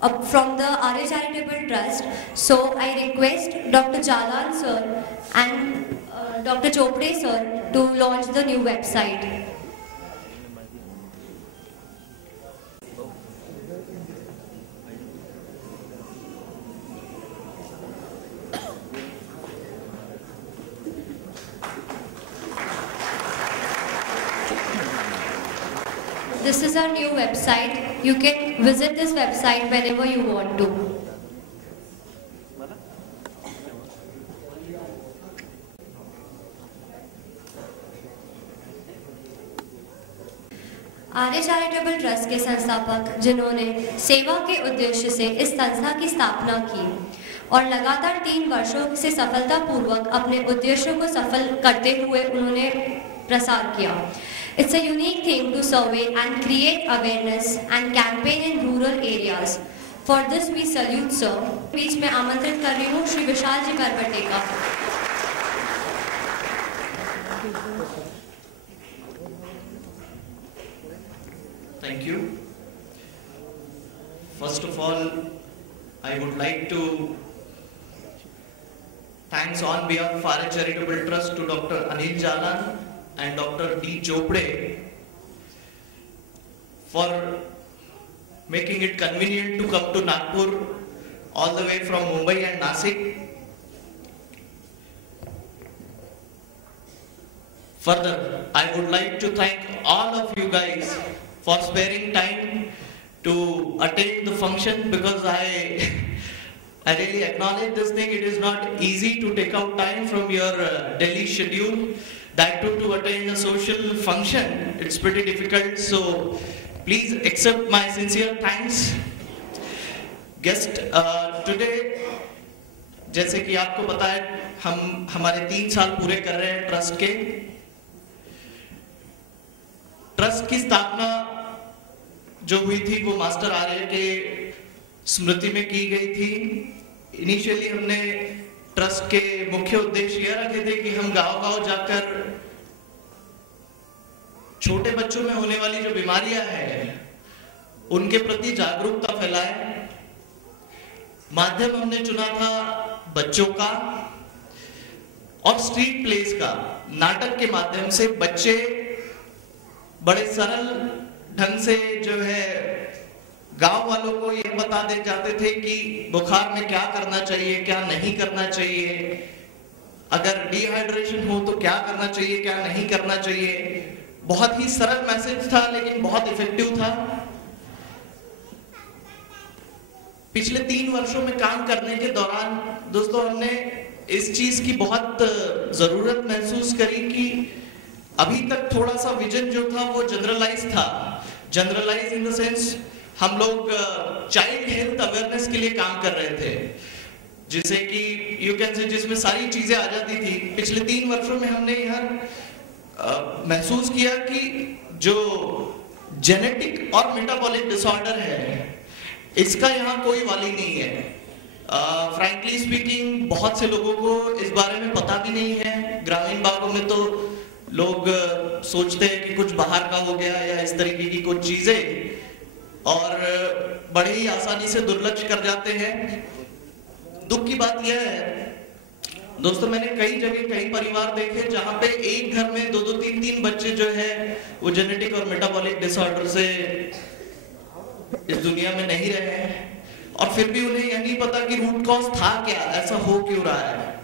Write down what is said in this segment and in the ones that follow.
from the Arya Charitable Trust. So I request Dr. Jalan sir and Dr. Chopre sir to launch the new website. This is our new website. You can visit this website whenever you want to. Arya charitable trust के संस्थापक जिन्होंने सेवा के उद्देश्य से इस संस्था की स्थापना की और लगातार 3 वर्षों से सफलतापूर्वक अपने उद्देश्यों को सफल करते हुए उन्होंने प्रसार किया. It's a unique thing to survey and create awareness and campaign in rural areas. For this we salute sir. बीच में आमंत्रित कर रही हूँ श्री विशाल जी करवटे का. Thank you. First of all, I would like to thanks on behalf of Arya Charitable Trust to Dr. Anil Jalan and Dr. D. Chopre for making it convenient to come to Nagpur all the way from Mumbai and Nasik. Further, I would like to thank all of you guys for sparing time to attend the function, because I really acknowledge this thing. It is not easy to take out time from your daily schedule. That too to attend a social function, it's pretty difficult. So please accept my sincere thanks. Guest today, जैसे कि आपको पता है, हम हमारे 3 साल पूरे कर रहे हैं ट्रस्ट के. ट्रस्ट की स्थापना जो हुई थी वो मास्टर आर्य के स्मृति में की गई थी. इनिशियली हमने ट्रस्ट के मुख्य उद्देश्य यह रखे थे कि हम गांव-गांव जाकर छोटे बच्चों में होने वाली जो बीमारियां हैं उनके प्रति जागरूकता फैलाएं. माध्यम हमने चुना था बच्चों का और स्ट्रीट प्लेस का. नाटक के माध्यम से बच्चे बड़े सरल ढंग से जो है गांव वालों को ये बता दे जाते थे कि बुखार में क्या करना चाहिए, क्या नहीं करना चाहिए, अगर डिहाइड्रेशन हो तो क्या करना चाहिए, क्या नहीं करना चाहिए. बहुत ही सरल मैसेज था लेकिन बहुत इफेक्टिव था. पिछले 3 वर्षों में काम करने के दौरान दोस्तों हमने इस चीज की बहुत जरूरत महसूस करी कि अभी तक थोड़ा सा विजन जो था वो जनरलाइज था. जनरलाइज इन द सेंस हम लोग चाइल्ड हेल्थ अवेयरनेस के लिए काम कर रहे थे, जिसे कि यू कैन से जिसमें सारी चीजें आ जाती थी. पिछले 3 वर्षों में हमने यह महसूस किया कि जो जेनेटिक और मेटाबॉलिक डिसऑर्डर है इसका यहाँ कोई वाली नहीं है. फ्रैंकली स्पीकिंग बहुत से लोगों को इस बारे में पता भी नहीं है. ग्रामीण भागों में तो लोग सोचते हैं कि कुछ बाहर का हो गया या इस तरीके की कुछ चीजें, और बड़े ही आसानी से दुर्लक्ष्य कर जाते हैं. दुख की बात यह है दोस्तों, मैंने कई जगह कई परिवार देखे जहां पे एक घर में 2-2, 3-3 बच्चे जो है वो जेनेटिक और मेटाबॉलिक डिसऑर्डर से इस दुनिया में नहीं रहे हैं, और फिर भी उन्हें यह नहीं पता कि रूट कॉज था क्या, ऐसा हो क्यों रहा है.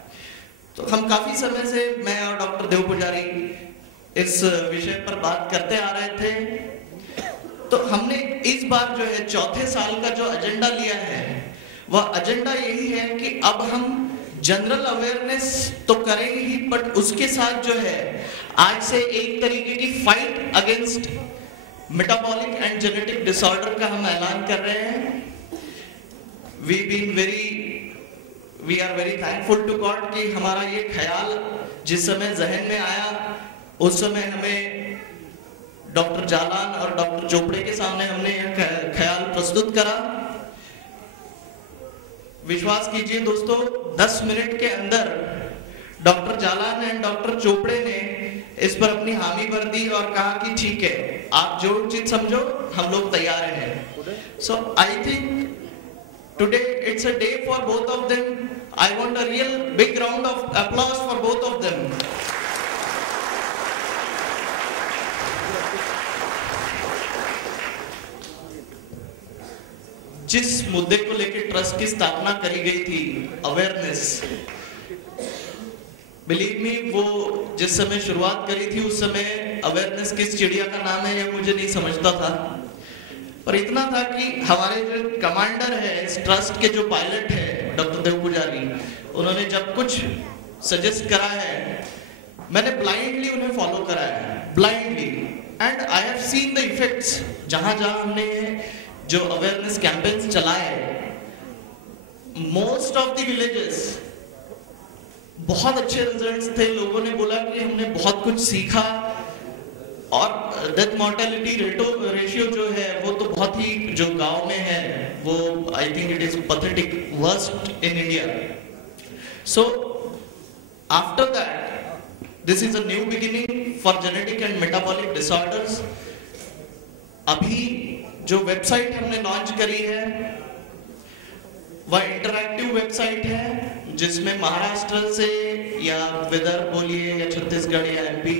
तो हम काफी समय से, मैं और डॉक्टर देव पुजारी इस विषय पर बात करते आ रहे थे. तो हमने इस बार जो है 4थे साल का जो एजेंडा लिया है वह एजेंडा यही है कि अब हम जनरल अवेयरनेस तो करेंगे ही, बट उसके साथ जो है आज से एक तरीके की fight against metabolic and genetic disorder का हम ऐलान कर रहे हैं. We are very thankful to God कि हमारा ये ख्याल जिस समय जहन में आया उस समय हमें डॉक्टर जालान और डॉक्टर चोपड़े के सामने हमने यह ख्याल प्रस्तुत करा. विश्वास कीजिए दोस्तों, 10 मिनट के अंदर doctor Jalan and doctor Chopde ने इस पर अपनी हामी भर दी और कहा कि ठीक है, आप जो उचित समझो हम लोग तैयार हैं. So I think today it's a day for both of them. I want a real big round of applause for both of them. जिस मुद्दे को लेकर ट्रस्ट की स्थापना करी गई थी, अवेयरनेस, बिलीव मी, वो जिस समय शुरुआत करी थी उस समय अवेयरनेस किस चिड़िया का नाम है ये मुझे नहीं समझता था, पर इतना था कि हमारे जो कमांडर है इस ट्रस्ट के, जो पायलट है डॉक्टर देव पुजारी, उन्होंने जब कुछ सजेस्ट करा है मैंने ब्लाइंडली उन्हें फॉलो करा है, blindly, and I have seen the effects. जहां जहां हमने जो अवेयरनेस कैंपेन्स चलाए, मोस्ट ऑफ द विलेजेस बहुत अच्छे रिजल्ट्स थे। लोगों ने बोला कि हमने बहुत कुछ सीखा, और डेथ मॉर्टेलिटी रेशियो जो है वो तो बहुत ही, जो गांव में है वो I think it is pathetic, worst in India. So after that this is a new beginning for genetic and metabolic disorders. अभी जो वेबसाइट हमने लॉन्च करी है वह इंटरैक्टिव वेबसाइट है, जिसमें महाराष्ट्र से या विदर्भ बोलिए या छत्तीसगढ़ या एमपी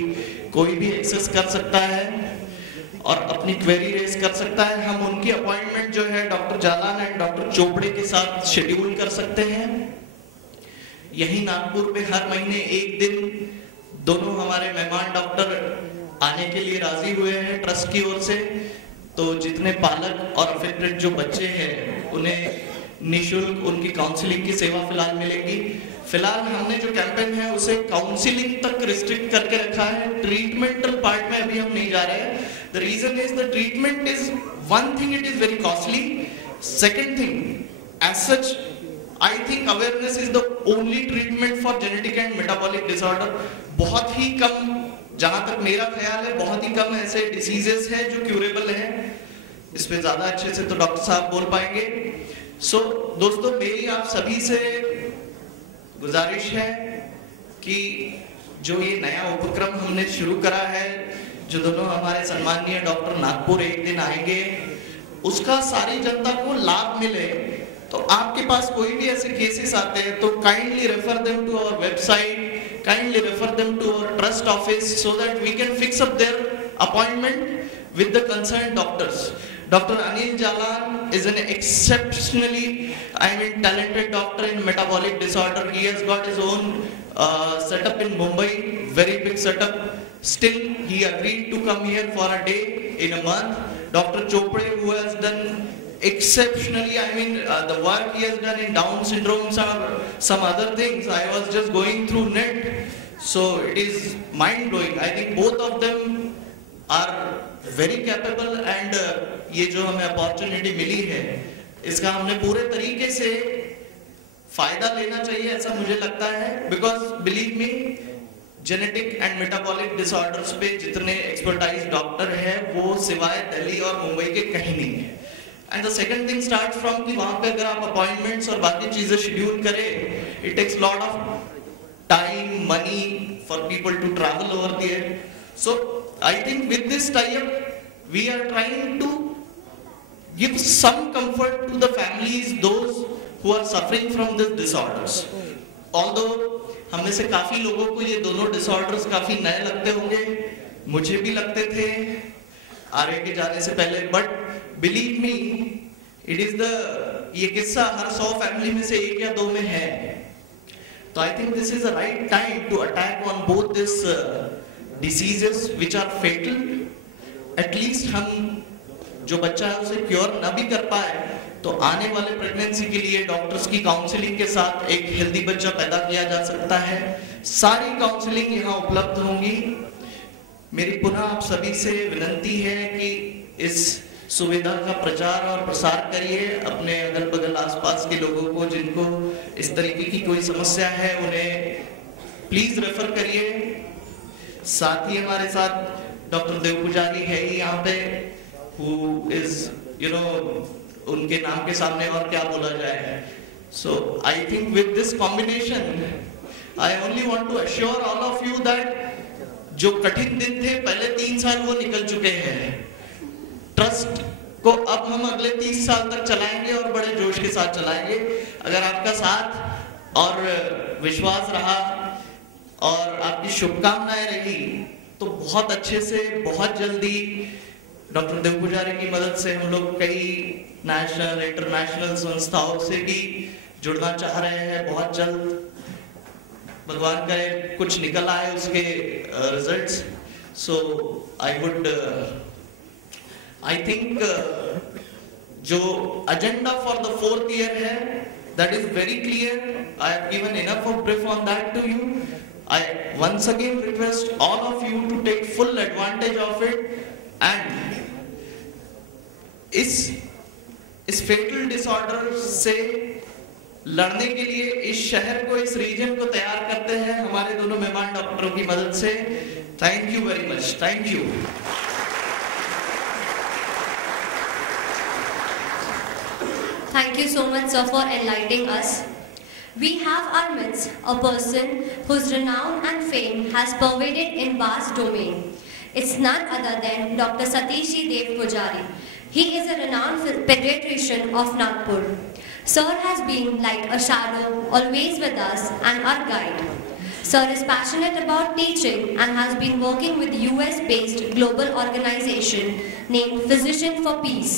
कोई भी एक्सेस कर सकता है और अपनी क्वेरी रेज कर सकता है। हम उनकी अपॉइंटमेंट जो है doctor Jalan and doctor Chopde के साथ शेड्यूल कर सकते हैं। यही नागपुर में हर महीने एक दिन दोनों हमारे मेहमान डॉक्टर आने के लिए राजी हुए हैं ट्रस्ट की ओर से। तो जितने पालक और अफेक्टेड जो बच्चे हैं उन्हें निःशुल्क उनकी काउंसलिंग की सेवा फिलहाल मिलेगी। फिलहाल हमने जो कैंपेन है उसे काउंसलिंग तक रिस्ट्रिक्ट करके रखा है, ट्रीटमेंटल पार्ट में अभी हम नहीं जा रहे हैं। The reason is the treatment is one thing, it is very costly. Second thing, as such I think awareness is the only treatment for genetic and metabolic disorder. बहुत ही कम, जहां तक मेरा ख्याल है, बहुत ही कम ऐसे डिसीजेस हैं जो क्यूरेबल हैं। इस पे ज्यादा अच्छे से तो डॉक्टर साहब बोल पाएंगे। सो दोस्तों, मेरी आप सभी से गुजारिश है कि जो ये नया उपक्रम हमने शुरू करा है, जो दोनों हमारे सम्माननीय डॉक्टर नागपुर एक दिन आएंगे, उसका सारी जनता को लाभ मिले। तो आपके पास कोई भी ऐसे केसेस आते हैं तो kindly refer them to our website, kindly refer them to our trust office so that we can fix up their appointment with the concerned doctors. Dr. Anil Jalan is an exceptionally, talented doctor in metabolic disorder. He has got his own setup in Mumbai, very big setup. Still, he agreed to come here for a day in a month. Dr. Chopre, who has done exceptionally, the work he has done in Down syndromes or some other things, I was just going through net, so it is mind blowing. I think both of them are very capable, and ये जो हमें opportunity मिली है इसका हमने पूरे तरीके से फायदा लेना चाहिए, ऐसा मुझे लगता है। Because believe me, genetic and metabolic disorders पे जितने एक्सपर्टाइज डॉक्टर हैं वो सिवाय दिल्ली और मुंबई के कहीं नहीं है। And the second thing start from कि वहां पे अगर आप अपॉइंटमेंट्स और बाकी चीजें शेड्यूल करें, it takes lot of time, money for people to travel over there. So I think with this tie up we are trying to give some comfort to the families those who are suffering from this disorders. Although हम में से काफी लोगों को ये दोनों disorders काफी नए लगते होंगे, मुझे भी लगते थे आर्य के जाने से पहले, but believe me, it is the, ये किस्सा हर 100 फैमिली में से 1 या 2 में है। तो I think this is the right time to attack on both this diseases which are fatal. At least हम जो बच्चा है उसे क्योर ना भी कर पाए तो आने वाले प्रेगनेंसी के लिए डॉक्टर्स की काउंसलिंग के साथ एक हेल्दी बच्चा पैदा किया जा सकता है। सारी काउंसलिंग यहाँ उपलब्ध होंगी। मेरी पुनः आप सभी से विनती है कि इस सुविधा का प्रचार और प्रसार करिए, अपने अगल बगल आसपास के लोगों को जिनको इस तरीके की कोई समस्या है उन्हें प्लीज रेफर करिए। साथ ही हमारे साथ डॉक्टर देव पुजारी है ही यहाँ पे, who is, उनके नाम के सामने और क्या बोला जाए। So I think with this combination, I only want to assure all of you that जो कठिन दिन थे पहले 3 साल वो निकल चुके हैं। ट्रस्ट को अब हम अगले 30 साल तक चलाएंगे और बड़े जोश के साथ चलाएंगे। अगर आपका साथ और विश्वास रहा और आपकी शुभकामनाएं रही तो बहुत अच्छे से, बहुत जल्दी डॉक्टर देव पुजारी की मदद से हम लोग कई नेशनल इंटरनेशनल संस्थाओं से भी जुड़ना चाह रहे हैं। बहुत जल्द भगवान करे कुछ निकल आए उसके रिजल्ट्स। सो आई थिंक जो agenda for the 4th year है that is very clear. I have given enough of brief on that to you. I once again request all of you to take full advantage of it and इस फेटल disorder से लड़ने के लिए इस शहर को, इस रीजन को तैयार करते हैं हमारे दोनों मेहमान डॉक्टरों की मदद से। Thank you very much. Thank you. Thank you so much, sir, for enlightening us. We have our midst a person whose renown and fame has pervaded in vast domain. It's none other than Dr. Satish Dev Pujari. He is a renowned pediatrician of Nagpur. Sir has been like a shadow, always with us and our guide. Sir is passionate about teaching and has been working with US-based global organization named Physician for Peace.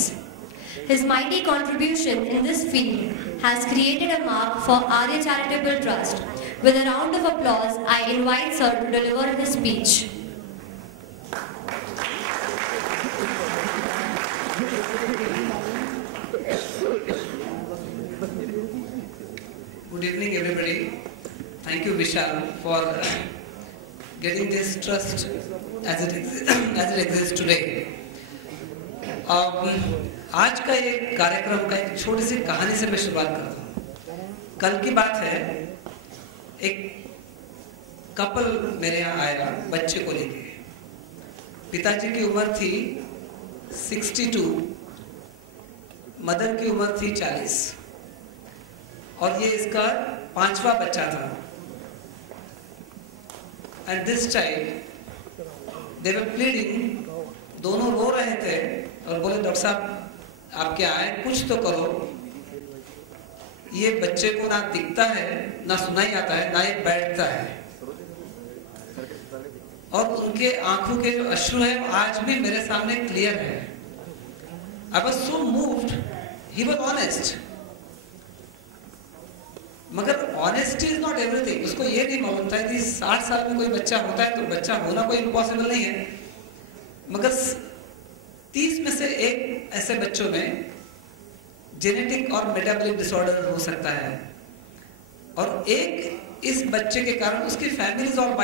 His mighty contribution in this field has created a mark for Arya Charitable Trust. With a round of applause, I invite Sir to deliver his speech. Good evening, everybody. Thank you, Vishal, for getting this trust as it exists today. आज का ये कार्यक्रम का एक छोटी सी कहानी से मैं शुरुआत करता हूँ। कल की बात है, एक कपल मेरे यहाँ आएगा बच्चे को लेके। पिताजी की उम्र थी 62, मदर की उम्र थी 40 और ये इसका 5वां बच्चा था। And this child they were pleading, दोनों रो रहे थे और बोले डॉक्टर साहब आप क्या आए, कुछ तो करो। ये बच्चे को ना दिखता है, ना सुनाई आता है, ना ये बैठता है और उनके आंखों के जो अश्रु है वो आज भी मेरे सामने क्लियर है। I was so moved. He was honest. मगर honesty is not everything. उसको ये नहीं मालूम था कि 60 साल में कोई बच्चा होता है तो बच्चा होना कोई इम्पॉसिबल नहीं है। मगर 30 में से एक ऐसे बच्चों में जेनेटिक और मेटाबॉलिक डिसऑर्डर हो सकता है और एक इस बच्चे के कारण उसकी फैमिलीज और